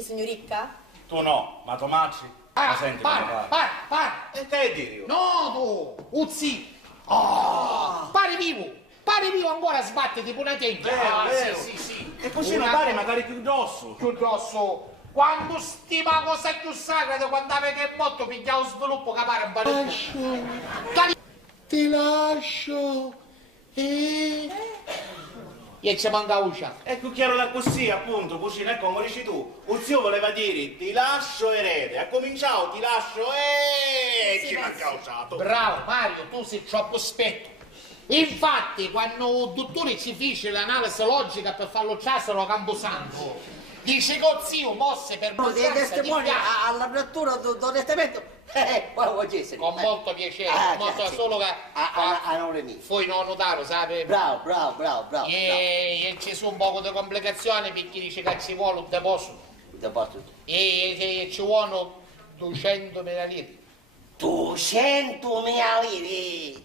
Che segno ricca? Tu no, ma Tomacci? Ma senti, para! E che dire? No, tu! Uzzi! Pare vivo ancora sbatte tipo una teggia. Sì. E così non pare magari più grosso. Più grosso. Quando stima cosa più sacra, quando avete morto, pigliavo sviluppo che pare un po'. Ti lascio. E ci manca uscia. Ecco chiaro da così, appunto, cucina, ecco come dici tu. Un zio voleva dire ti lascio erede. Ha cominciato, ti lascio ci manca usato. Bravo Mario, tu sei troppo spetto. Infatti, quando il dottore ci fece l'analisi logica per farlo ciasero a Camposanto, dice che zio mosse per dei testimoni alla lettura del testamento. Con molto piacere, molto solo che poi non notare, sai? Bravo. E ci sono un po' di complicazioni perché dice che ci vuole un deposito. E ci vogliono 200.000 lire. 200.000 lire?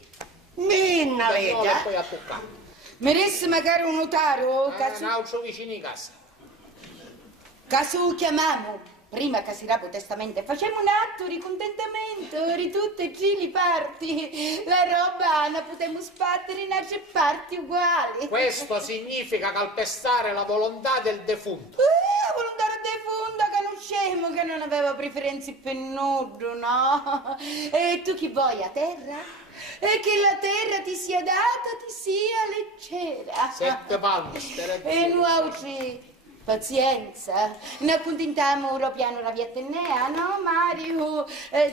Minna lega! Poi a toccare. Meresse magari un notario? Un altro vicino di casa. Caso lo chiamiamo, prima che si rapo testamento, facciamo un atto di contentamento di tutte e tre le parti. La roba la potremmo sbattere in altre parti uguali. Questo significa calpestare la volontà del defunto. La volontà del defunto che non scemo, che non aveva preferenze per nudo, no? E tu chi vuoi a terra? E che la terra ti sia data, ti sia leggera. 7 palme, E noi pazienza, ne accontentiamo ora piano la via Tenea, no Mario?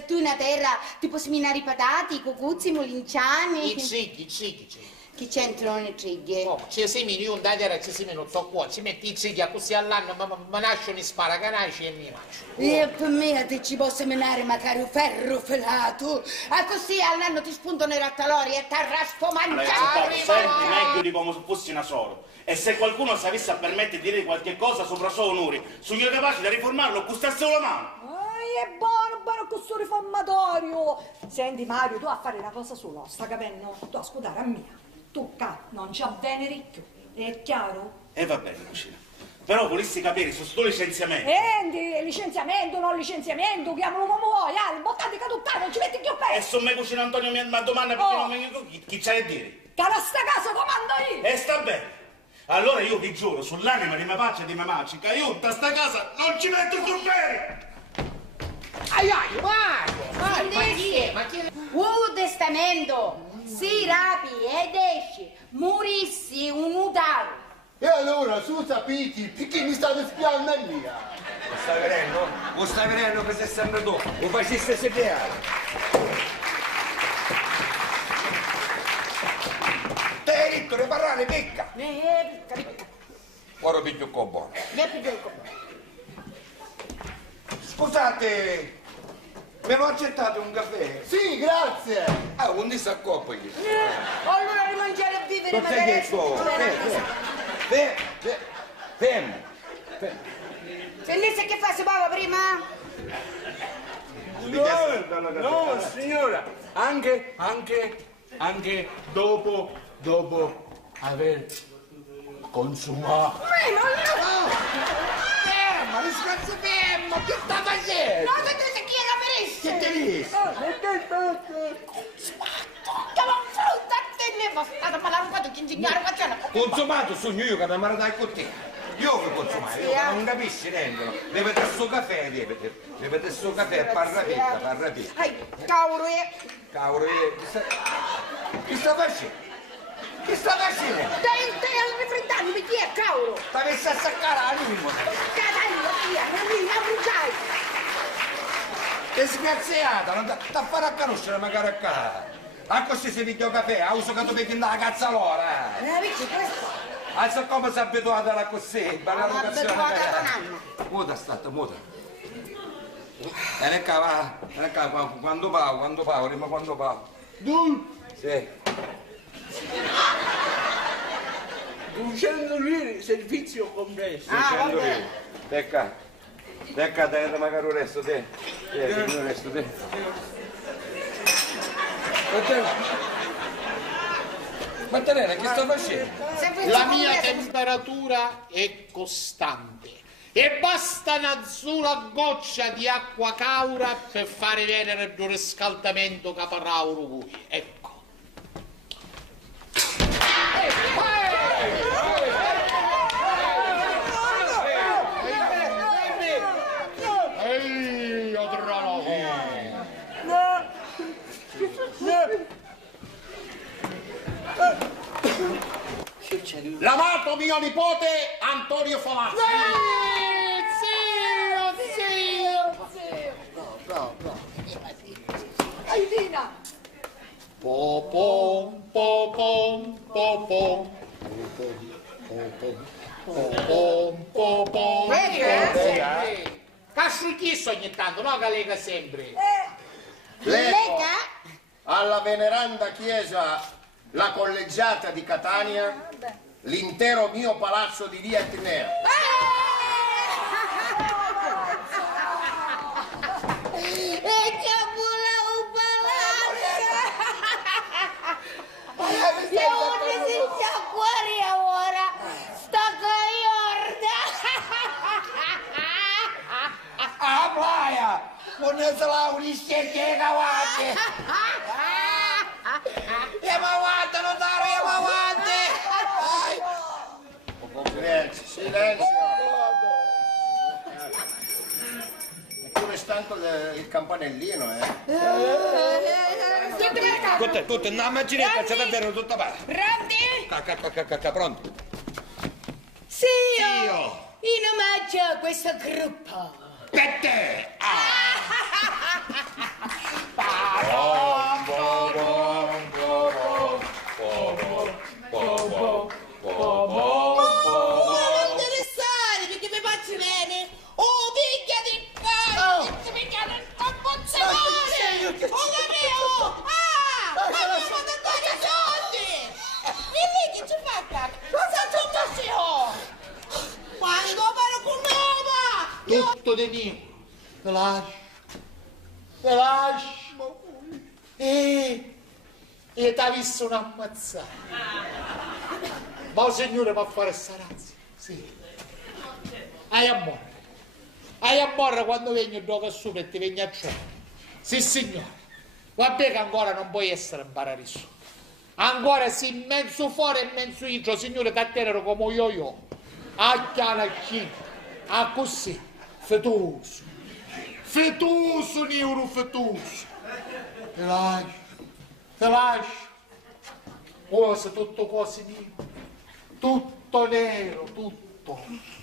Tu una terra, ti puoi seminare i patati, i cocuzzi, i molinciani. I cicchi. Chi c'entrano le triglie? Oh, ci semini un da terra, ci semini un tocco, ci metti i cicchi così all'anno, ma nascono i sparacanacci e mi mangio. E per me te ci posso seminare magari un ferro felato, così all'anno ti spuntano i rattalori e ti arraspo mangiare. Senti meglio di come se fossi una solo. E se qualcuno si avesse a permettere di dire qualche cosa sopra suo onore, sono io capace di riformarlo, gustassero la mano. È buono questo riformatorio. Senti Mario, tu a fare una cosa sola, sta capendo? Tu a scudare a mia. Tu non ci avviene ricchio, è chiaro? E va bene, cucina. Però volessi capire su sto licenziamento. Licenziamento, non licenziamento, chiamalo come vuoi, bottate caduttare, non ci metti più peso. E se me cucina Antonio mi domanda perché non mi... Chi c'è a dire? Che da sta casa comando io. E sta bene. Allora io vi giuro, sull'anima di mia pace e di mia maci, che io da sta casa non ci metto più bene! Mario, ma chi è? Testamento, si rapi ed esci, morissi un notario. E allora, su sapiti, perché mi state spiando a mia? Lo stai venendo che sei sempre tu, lo faceste sedere. Te hai detto di parlare picca. Picca. Ora piglio il buono. Scusate, me lo accettate un caffè? Sì, grazie! Un disaccoppo io. Allora rimangiare a vivere Non sei che sto. Fermo. Sentisse che fa si pava prima? No, signora, anche dopo aver consumato. Fermo, mi scazzo fermo, che sta facendo? No, se tu sei chi era merisse! Che te dici? Frutta a te ne va stato parlare un po' di ingegnere facciano. Consumato sogno io che mi maradai con te. Io che consumare, io che non capisci rendono. Bevete sto caffè, bevete sto caffè, parla picca. Cavolo, Che sta facendo? Che sta facendo? Stai al rifreddando, chi è cavolo? T'avessi a saccare la lingua. Cadendo via, non mi bruciai. Che sgraziata, non da fare a conoscere magari a casa. A così si piglia un caffè, a uso che tu pigli la cazzalora. Vedi questo? Alza come si è abituata a così, bella locazione. Muta stata, muta. Vieni qua, quando pago, rima quando pago. Sì. 200 lire, servizio compreso. 200 lire. Becca, te, magari il resto te. Il resto te. Mattarella, che sta facendo? La mia temperatura è costante E basta una sola goccia di acqua caura per fare venire il riscaldamento caparauro voi. Ecco. Ehi, odrono. L'amato mio nipote Antonio Falazzi. Bravo. Aiutina! Popom, popom, popom. Popom, popom. Cascio chiesto ogni tanto, no che lega sempre. Lega? Alla veneranda chiesa La Collegiata di Catania, l'intero mio palazzo di via Etnea. E c'è pure un palazzo! Io non si sta fuori ora! Sto con Ah, Maia! Non ne sarà un ischietto avanti! Andiamo avanti, notario, andiamo avanti! Silenzio! E come stanco il campanellino, Tutto, una maginetta, c'è davvero tutta parte. Pronti? Pronto? Sì, io! In omaggio a questo gruppo! Per te! Non interessare perché mi faccio bene! Oh, picchia di pane! Picchia del pozzettone! Oh, davvero! Ah! Ma mi fate andare i soldi! E lei che ci fa? Cosa ci faccio? Quando parlo con l'uomo! Tutto di mio. Te lascio. E t'ha visto un'ammazzata. Ma il signore va a fare sta razza. Sì. Hai a morre quando vengo il dopo su e ti vengo a giocare. Sì, signore. Vabbè che ancora non puoi essere in paradiso. Ancora sì, mezzo fuori e mezzo intro, signore, da tenere come io. A chiana chi. A così. Fetoso. Fetoso, neuro fetoso. Te lascio. Oh, se tutto così nero. Tutto nero, tutto.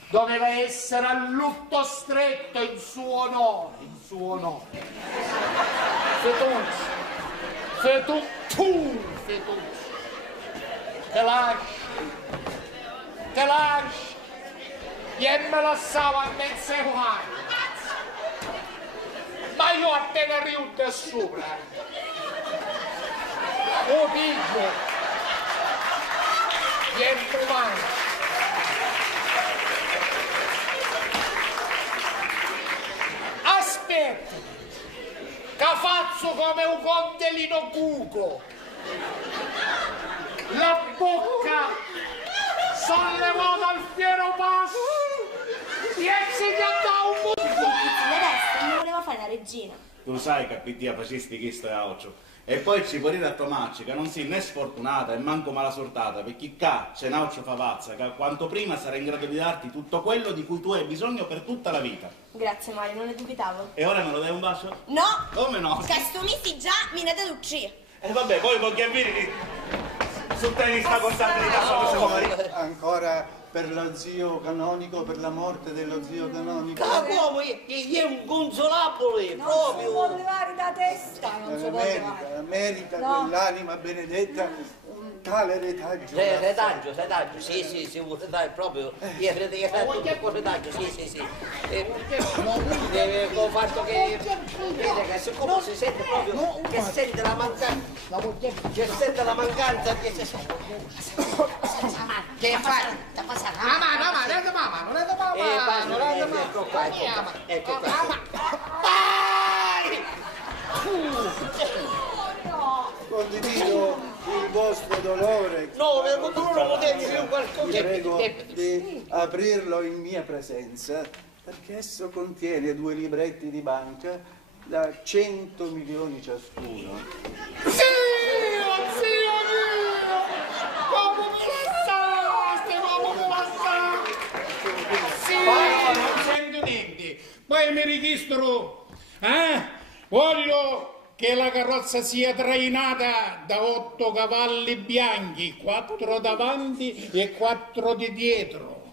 Doveva essere a lutto stretto in suo onore, Fetoso. Te lascio. E me lo stavo a mezzo guardo. Ma io appena riuto sopra. Oh, piglio. Niente mai. Aspetta. Che faccio come un condelino cuco. La bocca sollevò dal fiero passo. E si gli andò un po'. Adesso non voleva fare la regina. Tu sai che pittia facisti questo è occhio. E poi ci può dire a Tomacci che non si né sfortunata e manco malasortata, perché qua c'è Nauccio Favazza che quanto prima sarà in grado di darti tutto quello di cui tu hai bisogno per tutta la vita. Grazie Mario, non ne dubitavo. E ora me lo dai un bacio? No! Come no? Castomisti già mi ne da uccidere. E vabbè, poi con Chiavini su te mi sta contando di cazzo. Ancora per lo zio canonico, per la morte dello zio canonico. Come? È un consolabile, Non si proprio. può levare da testa, non si può levare. Merita No. quell'anima benedetta un tale retaggio. Retaggio, sì, un retaggio proprio. Io credo che fa tutto con retaggio, sì. Con il fatto che vede che siccome si sente proprio che sente la mancanza, Che fare? Sta passando? Mamma, ecco qua. Condivido il vostro dolore. No, non potete dire qualcosa. Vi prego di aprirlo in mia presenza perché esso contiene 2 libretti di banca da 100 milioni ciascuno. Zio! Come mi lasciaste? Come mi lasciaste? Sì! Non sento niente. Poi mi richiedono, voglio che la carrozza sia trainata da 8 cavalli bianchi, 4 davanti e 4 di dietro.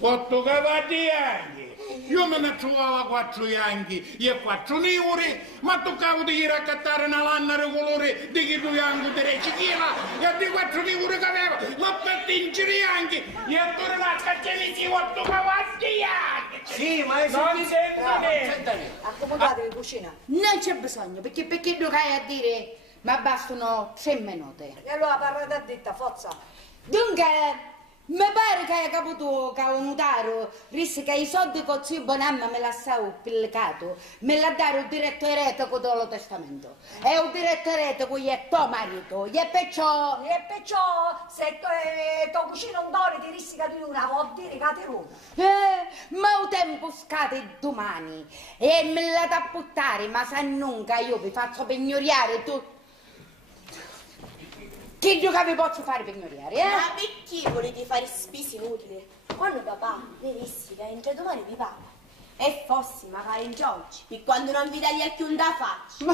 4 cavalli bianchi. Io me ne trovavo 4 bianchi e 4 neri, ma toccavo di raccattare una lanna di colore di chi tu bianco di recicchina e di 4 neri che aveva, ma per tingere anche e attorno a cacciare 4 cavalli bianchi. Sì, ma non sento niente. Accomodatevi, cucina. Non c'è bisogno, perché tu hai a dire, ma bastano 3 minuti. E allora parlate a detta, forza. Dunque, mi pare che hai capito che un notaro, visto che i soldi che zio Bonamma me l'ha stato pubblicato, me l'ha dato il direttore con lo testamento. E il direttore qui è tuo marito, e perciò, se tu cucina un dole ti rischica di una, vuol dire che ti ruba. ma il tempo scade domani, e me la da buttare, ma se nunca io vi faccio pegnoriare tutto. Che gioca vi posso fare pegnoriare, Ma perché volete fare spese inutili? Quando papà mi disse che entro domani vi paga. E fossi magari in Giorgi, e quando non vi taglia più un da faccia.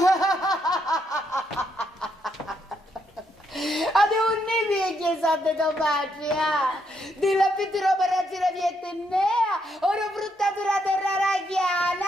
Adesso ne vedi soldi da padre, della pittura operazione vietnea, ora fruttatura terra raghiana.